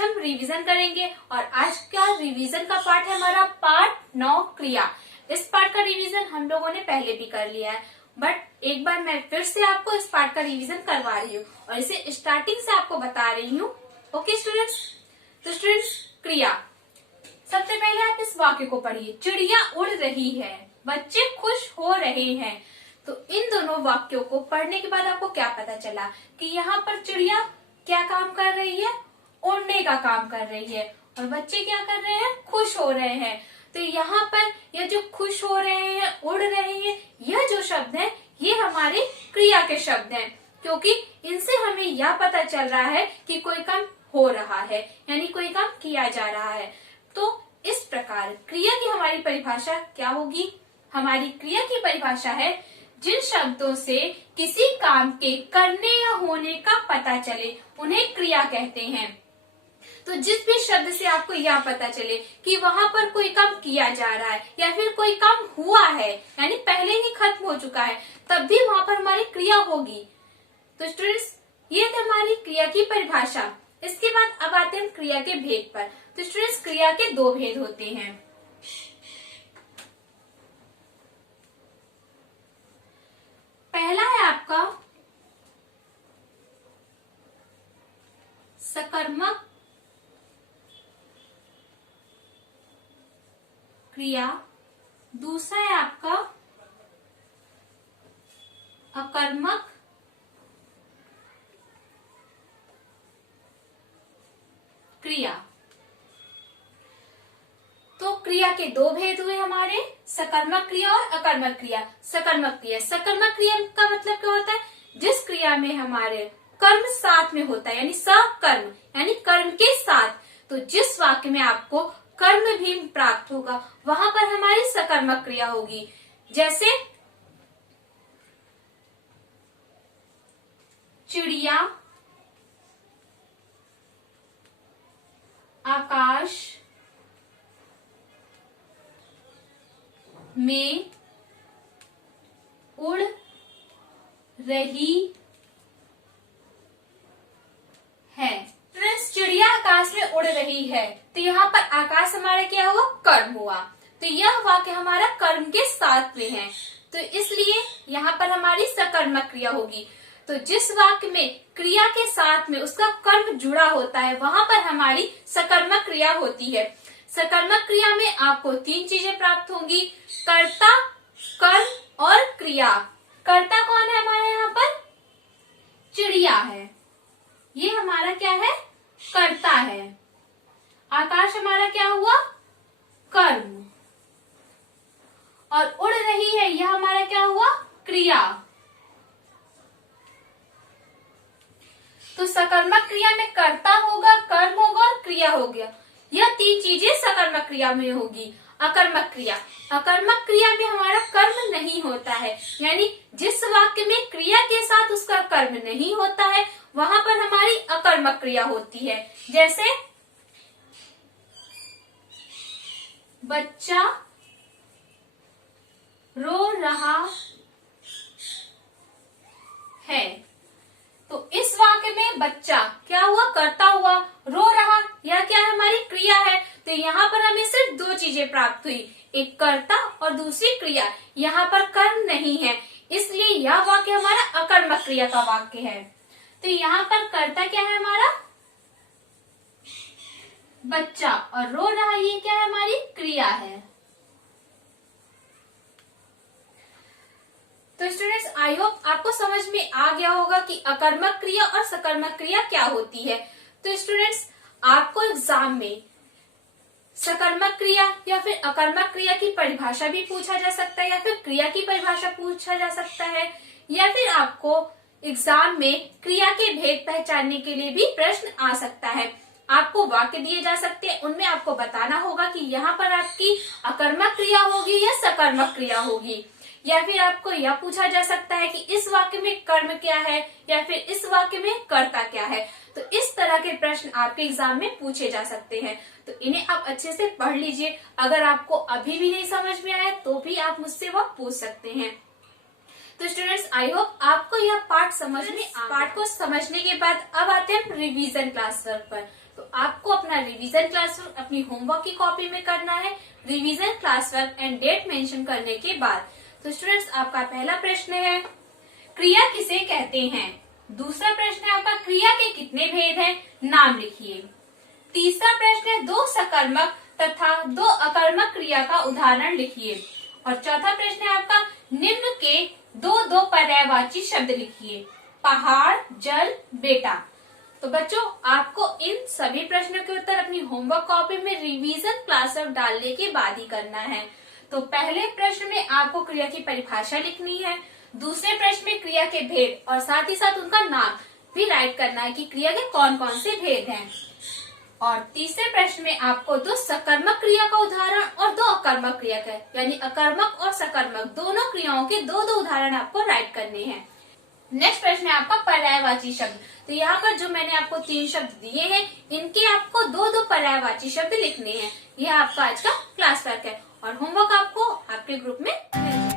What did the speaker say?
हम रिवीजन करेंगे और आज का रिवीजन का पार्ट है हमारा पार्ट 9 क्रिया। इस पार्ट का रिवीजन हम लोगों ने पहले भी कर लिया है, बट एक बार मैं फिर से आपको इस पार्ट का रिवीजन करवा रही हूँ और इसे स्टार्टिंग से आपको बता रही हूँ। ओके स्टूडेंट्स, तो स्टूडेंट्स क्रिया, सबसे पहले आप इस वाक्य को पढ़िए। चिड़िया उड़ रही है, बच्चे खुश हो रहे हैं। तो इन दोनों वाक्यों को पढ़ने के बाद आपको क्या पता चला कि यहाँ पर चिड़िया क्या काम कर रही है, उड़ने का काम कर रही है, और बच्चे क्या कर रहे हैं, खुश हो रहे हैं। तो यहाँ पर यह जो खुश हो रहे हैं, उड़ रहे हैं, यह जो शब्द है ये हमारे क्रिया के शब्द हैं, क्योंकि इनसे हमें यह पता चल रहा है कि कोई काम हो रहा है, यानी कोई काम किया जा रहा है। तो इस प्रकार क्रिया की हमारी परिभाषा क्या होगी? हमारी क्रिया की परिभाषा है जिन शब्दों से किसी काम के करने या होने का पता चले उन्हें क्रिया कहते हैं। तो जिस भी शब्द से आपको यह पता चले कि वहां पर कोई काम किया जा रहा है या फिर कोई काम हुआ है, यानी पहले ही खत्म हो चुका है, तब भी वहां पर हमारी क्रिया होगी। तो स्टूडेंट्स, ये थी हमारी क्रिया की परिभाषा। इसके बाद अब आते हैं क्रिया के भेद पर। तो स्टूडेंट्स, क्रिया के दो भेद होते हैं। पहला है आपका सकर्मक क्रिया, दूसरा है आपका अकर्मक क्रिया। तो क्रिया के दो भेद हुए हमारे, सकर्मक क्रिया और अकर्मक क्रिया। सकर्मक क्रिया का मतलब क्या होता है? जिस क्रिया में हमारे कर्म साथ में होता है, यानी सकर्म, यानी कर्म के साथ। तो जिस वाक्य में आपको कर्म भी प्राप्त होगा वहां पर हमारी सकर्मक क्रिया होगी। जैसे चिड़िया आकाश में उड़ रही है। चिड़िया आकाश में उड़ रही है, तो यहाँ पर आकाश हमारा क्या हुआ? कर्म हुआ। तो यह वाक्य हमारा कर्म के साथ में है, तो इसलिए यहाँ पर हमारी सकर्मक क्रिया होगी। तो जिस वाक्य में क्रिया के साथ में उसका कर्म जुड़ा होता है वहां पर हमारी सकर्मक क्रिया होती है। सकर्मक क्रिया में आपको तीन चीजें प्राप्त होंगी: कर्ता, कर्म और क्रिया। कर्ता कौन है हमारे यहाँ पर? चिड़िया है, ये हमारा क्या है? कर्ता है। आकाश हमारा क्या हुआ? कर्म। और उड़ रही है, यह हमारा क्या हुआ? क्रिया। तो सकर्मक क्रिया में कर्ता होगा, कर्म होगा और क्रिया हो गया। यह तीन चीजें सकर्मक क्रिया में होगी। अकर्मक क्रिया में हमारा कर्म नहीं होता है, यानी जिस वाक्य में क्रिया के साथ उसका कर्म नहीं होता है वहां पर हमारी अकर्मक क्रिया होती है। जैसे बच्चा रो रहा है, तो इस वाक्य में बच्चा क्या हुआ? कर्ता हुआ। रो रहा, यह क्या है? हमारी क्रिया है। तो यहाँ पर हमें सिर्फ दो चीजें प्राप्त हुई, एक कर्ता और दूसरी क्रिया। यहाँ पर कर्म नहीं है, इसलिए यह वाक्य हमारा अकर्मक क्रिया का वाक्य है। तो यहाँ पर कर्ता क्या है हमारा? बच्चा, और रो रहा ये क्या है? हमारी क्रिया है। तो स्टूडेंट्स, आई होप आपको समझ में आ गया होगा कि अकर्मक क्रिया और सकर्मक क्रिया क्या होती है। तो स्टूडेंट्स, आपको एग्जाम में सकर्मक क्रिया या फिर अकर्मक क्रिया की परिभाषा भी पूछा जा सकता है, या फिर क्रिया की परिभाषा पूछा जा सकता है, या फिर आपको एग्जाम में क्रिया के भेद पहचानने के लिए भी प्रश्न आ सकता है। आपको वाक्य दिए जा सकते हैं, उनमें आपको बताना होगा कि यहाँ पर आपकी अकर्मक क्रिया होगी या सकर्मक क्रिया होगी। या फिर आपको यह पूछा जा सकता है कि इस वाक्य में कर्म क्या है या फिर इस वाक्य में कर्ता क्या है। तो इस तरह के प्रश्न आपके एग्जाम में पूछे जा सकते हैं, तो इन्हें आप अच्छे से पढ़ लीजिए। अगर आपको अभी भी नहीं समझ में आया तो भी आप मुझसे वह पूछ सकते हैं। तो स्टूडेंट्स, आई होप आपको यह पार्ट समझ में पार्ट को समझने के बाद अब आते हैं रिवीजन क्लास वर्क पर। तो आपको अपना रिवीजन क्लास वर्क अपनी होमवर्क की कॉपी में करना है, revision class work and date mention करने के बाद। तो स्टूडेंट्स, आपका पहला प्रश्न है क्रिया किसे कहते हैं। दूसरा प्रश्न है आपका क्रिया के कितने भेद हैं, नाम लिखिए। तीसरा प्रश्न है दो सकर्मक तथा दो अकर्मक क्रिया का उदाहरण लिखिए। और चौथा प्रश्न है आपका निम्न के दो दो पर्यायवाची शब्द लिखिए, पहाड़, जल, बेटा। तो बच्चों, आपको इन सभी प्रश्नों के उत्तर अपनी होमवर्क कॉपी में रिवीजन क्लास वर्क डालने के बाद ही करना है। तो पहले प्रश्न में आपको क्रिया की परिभाषा लिखनी है, दूसरे प्रश्न में क्रिया के भेद और साथ ही साथ उनका नाम भी राइट करना है कि क्रिया के कौन कौन से भेद हैं। और तीसरे प्रश्न में आपको दो सकर्मक क्रिया का उदाहरण और दो अकर्मक क्रिया का, यानी अकर्मक और सकर्मक दोनों क्रियाओं के दो दो उदाहरण आपको राइट करने हैं। नेक्स्ट प्रश्न है आपका पर्यायवाची शब्द। तो यहाँ पर जो मैंने आपको 3 शब्द दिए हैं, इनके आपको दो दो पर्यायवाची शब्द लिखने हैं। यह आपका आज का क्लास वर्क है और होमवर्क आपको आपके ग्रुप में मिल जाएगा।